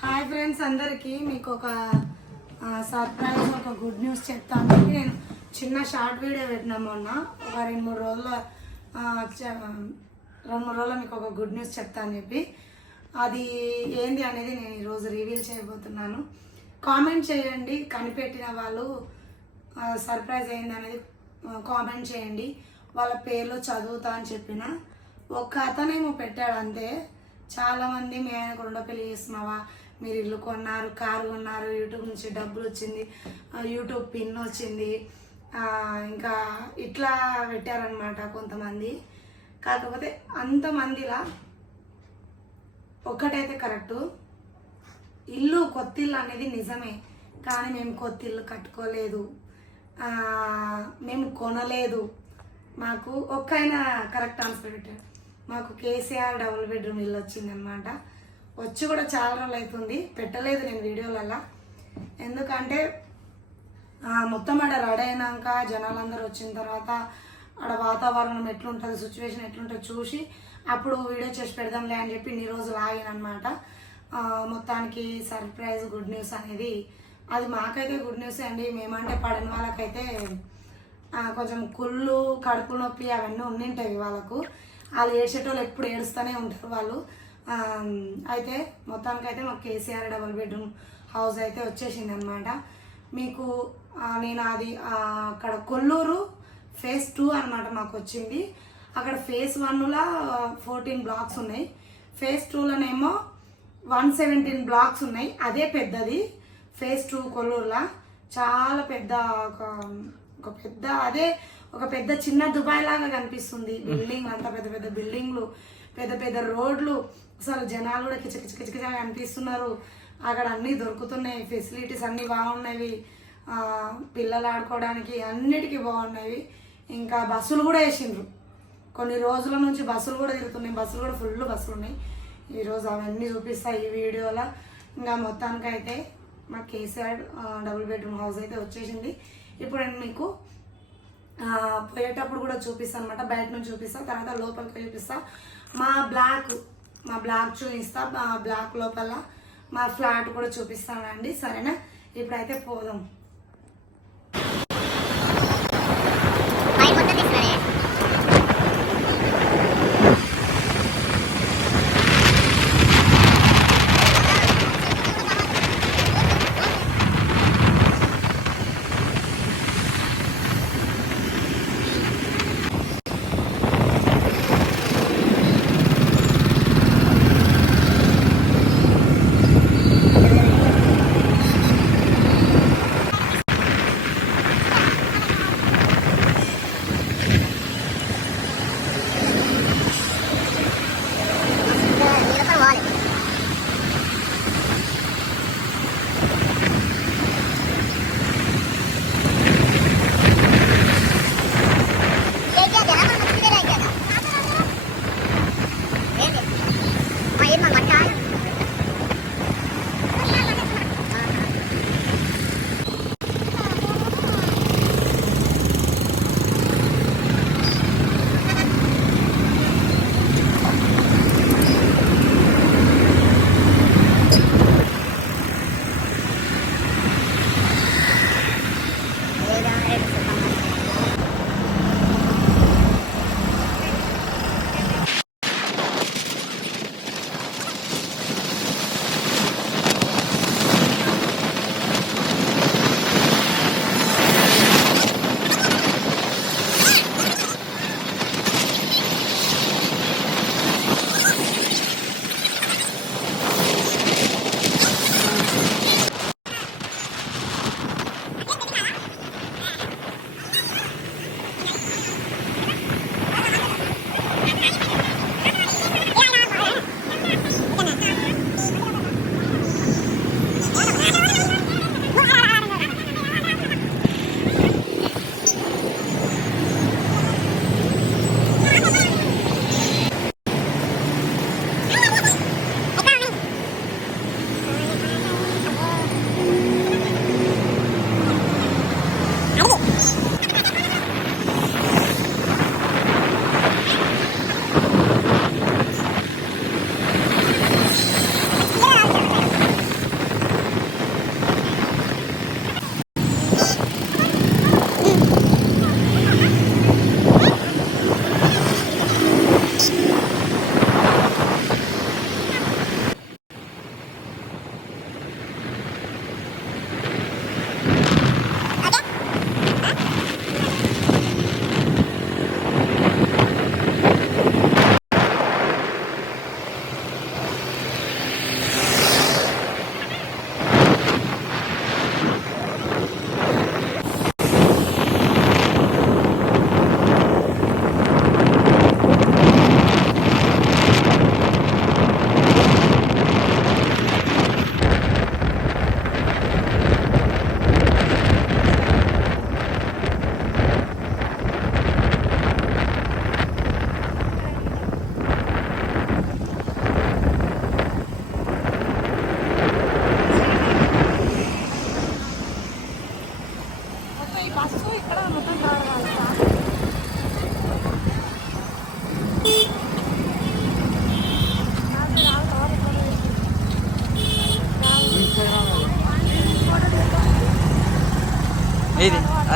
Hi friends, అందరికీ మీకు ఒక సర్ప్రైజ్, ఒక గుడ్ న్యూస్ చెప్తాను. నేను చిన్న షార్ట్ వీడియో పెట్టినా మొన్న. ఒక రెండు మూడు రోజుల మీకు ఒక గుడ్ న్యూస్ చెప్తాను చెప్పి, అది ఏంది అనేది నేను ఈరోజు రివీల్ చేయబోతున్నాను. కామెంట్ చేయండి, కనిపెట్టిన వాళ్ళు సర్ప్రైజ్ ఏంది అనేది కామెంట్ చేయండి. వాళ్ళ పేర్లు చదువుతా అని చెప్పిన ఒక్క అతనేమో పెట్టాడు అంతే. చాలామంది మీ ఆయన రెండో పెళ్లి చేస్తున్నావా, మీరు ఇల్లు కొన్నారు, కారు కొన్నారు, యూట్యూబ్ నుంచి డబ్బులు వచ్చింది, యూట్యూబ్ పిన్ వచ్చింది, ఇంకా ఇట్లా పెట్టారనమాట కొంతమంది. కాకపోతే అంతమందిలా ఒక్కటైతే కరెక్టు, ఇల్లు కొత్త ఇల్లు అనేది నిజమే, కానీ మేము కొత్త ఇల్లు కట్టుకోలేదు, మేము కొనలేదు. మాకు ఒక్కైన కరెక్ట్ ఆన్సర్ పెట్టాడు. మాకు కేసీఆర్ డబుల్ బెడ్రూమ్ ఇల్లు వచ్చిందనమాట. వచ్చి కూడా చాలా రోజులు అవుతుంది, పెట్టలేదు నేను వీడియోలలో. ఎందుకంటే మొత్తం ఆడ రెడీ అయినాక జనాలందరూ వచ్చిన తర్వాత ఆడ వాతావరణం ఎట్లుంటుంది, సిచ్యువేషన్ ఎట్లుంటుంది చూసి అప్పుడు వీడియో చేసి పెడదాంలే అని చెప్పి ఇన్ని రోజులు ఆగినమాట. మొత్తానికి సర్ప్రైజ్ గుడ్ న్యూస్ అనేది అది మాకైతే గుడ్ న్యూస్ అండి. మేమంటే పడని వాళ్ళకైతే కొంచెం కుళ్ళు, కడుపు నొప్పి అవన్నీ ఉండింటాయి వాళ్ళకు. వాళ్ళు ఏడ్చేటోళ్ళు ఎప్పుడు ఏడుస్తూనే ఉంటారు వాళ్ళు. అయితే మొత్తానికైతే మాకు కేసీఆర్ డబుల్ బెడ్రూమ్ హౌస్ అయితే వచ్చేసింది అనమాట. మీకు నేను అది అక్కడ కొల్లూరు ఫేజ్ 2 అనమాట మాకు వచ్చింది. అక్కడ ఫేజ్ 1లో 14 బ్లాక్స్ ఉన్నాయి, ఫేజ్ 2లోనేమో 117 బ్లాక్స్ ఉన్నాయి. అదే పెద్దది ఫేజ్ 2 కొల్లూరులో. చాలా పెద్ద ఒక పెద్ద అదే ఒక పెద్ద చిన్న దుబాయ్ లాగా కనిపిస్తుంది. బిల్డింగ్ అంతా పెద్ద పెద్ద బిల్డింగ్లు, పెద్ద పెద్ద రోడ్లు, అసలు జనాలు కూడా కిచకిచగా కనిపిస్తున్నారు. అక్కడ అన్నీ దొరుకుతున్నాయి, ఫెసిలిటీస్ అన్నీ బాగున్నాయి, పిల్లలు ఆడుకోవడానికి అన్నిటికీ బాగున్నాయి. ఇంకా బస్సులు కూడా వేసిండ్రు, కొన్ని రోజుల నుంచి బస్సులు కూడా తిరుగుతున్నాయి, బస్సులు కూడా ఫుల్ బస్సులు ఉన్నాయి. ఈరోజు అవన్నీ చూపిస్తాయి ఈ వీడియోలో. ఇంకా మొత్తానికైతే మా కేసీఆర్ డబుల్ బెడ్రూమ్ హౌస్ అయితే వచ్చేసింది. ఇప్పుడు నేను మీకు పోయేటప్పుడు కూడా చూపిస్తాను అనమాట. బయట నుంచి చూపిస్తా, తర్వాత లోపలికి చూపిస్తా. మా బ్లాక్ చూపిస్తా, మా బ్లాక్ లోపల మా ఫ్లాట్ కూడా చూపిస్తానండి, సరేనా? ఇప్పుడైతే పోదాం.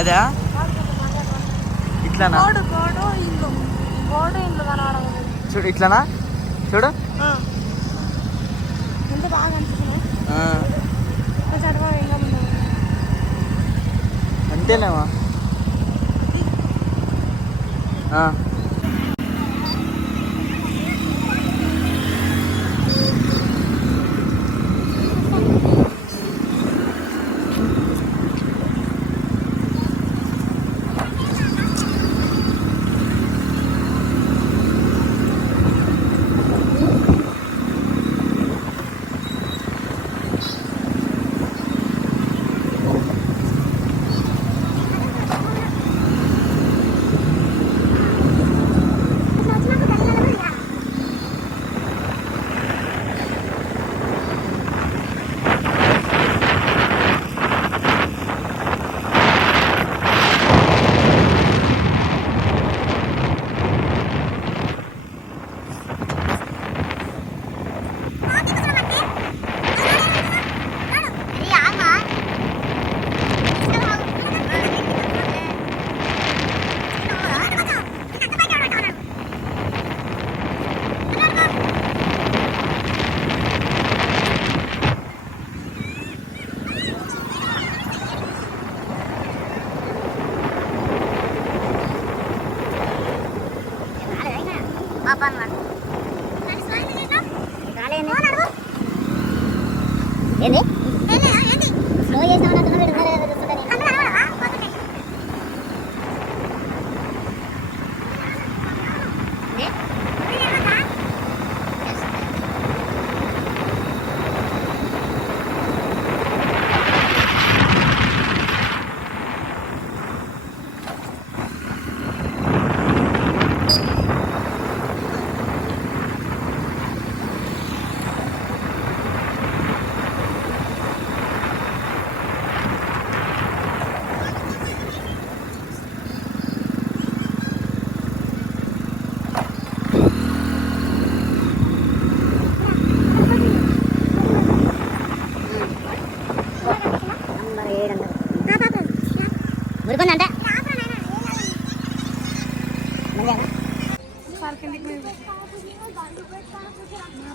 అదా ఇట్లానా చూడు ఇట్లానా చూడు ఎంత బాగా అంతేనేమా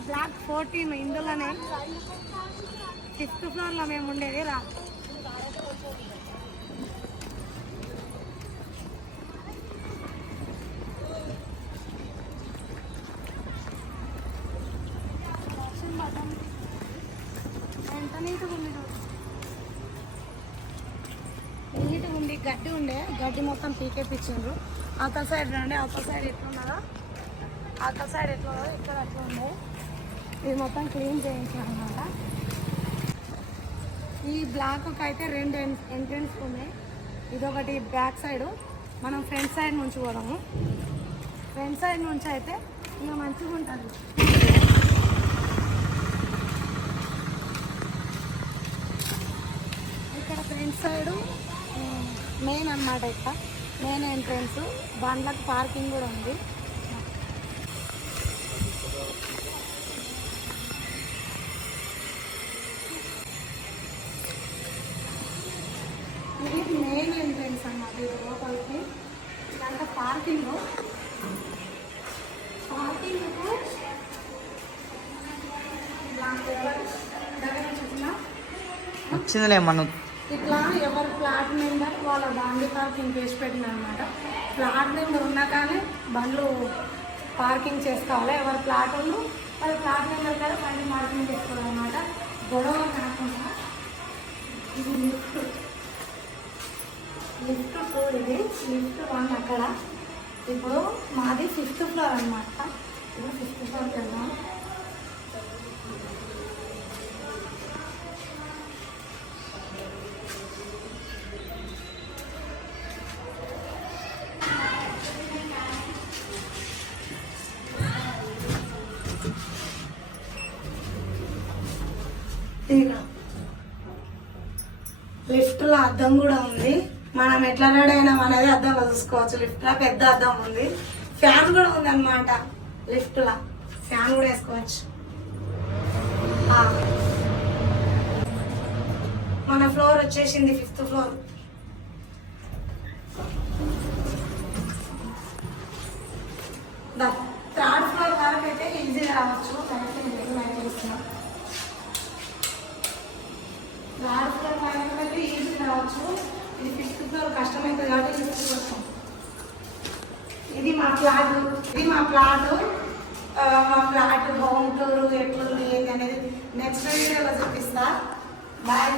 బ్లాక్ 14 ఇందులోనే 5th ఫ్లోర్లో మేము ఉండేది రా. ఎంత నీట్గా ఉంది, గడ్డి ఉండే గడ్డి మొత్తం పీకేపించిండ్రు. అవతల సైడ్ రండి, అవతల సైడ్ ఎట్లున్నదో అవతల సైడ్ ఎట్లున్నదో ఇక్కడ అట్లా ఉండే. ఇది మొత్తం క్లీన్ చేయించాం అన్నమాట. ఈ బ్లాక్కి అయితే 2 ఎంట్రెన్స్ ఉన్నాయి. ఇదొకటి బ్యాక్ సైడు, మనం ఫ్రంట్ సైడ్ నుంచి పోదాము. ఫ్రంట్ సైడ్ నుంచి అయితే ఇంకా మంచిగా ఉంటుంది. ఇక్కడ ఫ్రంట్ సైడు మెయిన్ అన్నమాట. ఇక్కడ మెయిన్ ఎంట్రెన్స్, బండ్లకు పార్కింగ్ కూడా ఉంది. ఇది మెయిన్ ఎంట్రెన్స్ అన్నమాట. ఇది లోపలికి ఇదంతా పార్కింగ్. వచ్చిందిలే మనం ఇట్లా ఎవరు ఫ్లాట్ నెంబర్ వాళ్ళ బండి పార్కింగ్ చేసి పెట్టింది అనమాట. ఫ్లాట్ నెంబర్ ఉన్నా కానీ బండ్లు పార్కింగ్ చేసుకోవాలి. ఎవరు ఫ్లాట్ వాళ్ళు వాళ్ళ ఫ్లాట్ నెంబర్ కదా బండి పార్కింగ్ చేసుకోవాలన్నమాట. గొడవ కాకుండా ఇది లిఫ్ట్ 2, ఇది లిఫ్ట్ 1 అక్కడ. ఇప్పుడు మాది 5th ఫ్లోర్ అనమాట. ఇప్పుడు 5th ఫ్లోర్కి వెళ్దాం. లిఫ్ట్లో అద్దం కూడా ఉంది. మనం ఎట్లా రెడీ అయినాం అనేది అద్దంలో చూసుకోవచ్చు. లిఫ్ట్లో పెద్ద అద్దం ఉంది. ఫ్యాన్ కూడా ఉంది అన్నమాట. లిఫ్ట్లో ఫ్యాన్ కూడా వేసుకోవచ్చు. మన ఫ్లోర్ వచ్చేసింది 5th ఫ్లోర్. థర్డ్ ఫ్లోర్ వరకు అయితే ఈజీ రావచ్చు. అయితే నేను మ్యాచ్ చేస్తున్నాం. థర్డ్ ఫ్లోర్ వరకు అయితే ఈజీ రావచ్చు. ఇది ఫిఫ్త్ ఫ్లోర్ కష్టమవుతుంది కాబట్టి ఫిఫ్త్ వస్తాం. ఇది మా ప్లాట్. మా ప్లాట్ హోమ్ టూర్ ఎట్లుంది ఏంటి అనేది నెక్స్ట్ వీడియోలో చూపిస్తా. బాయ్.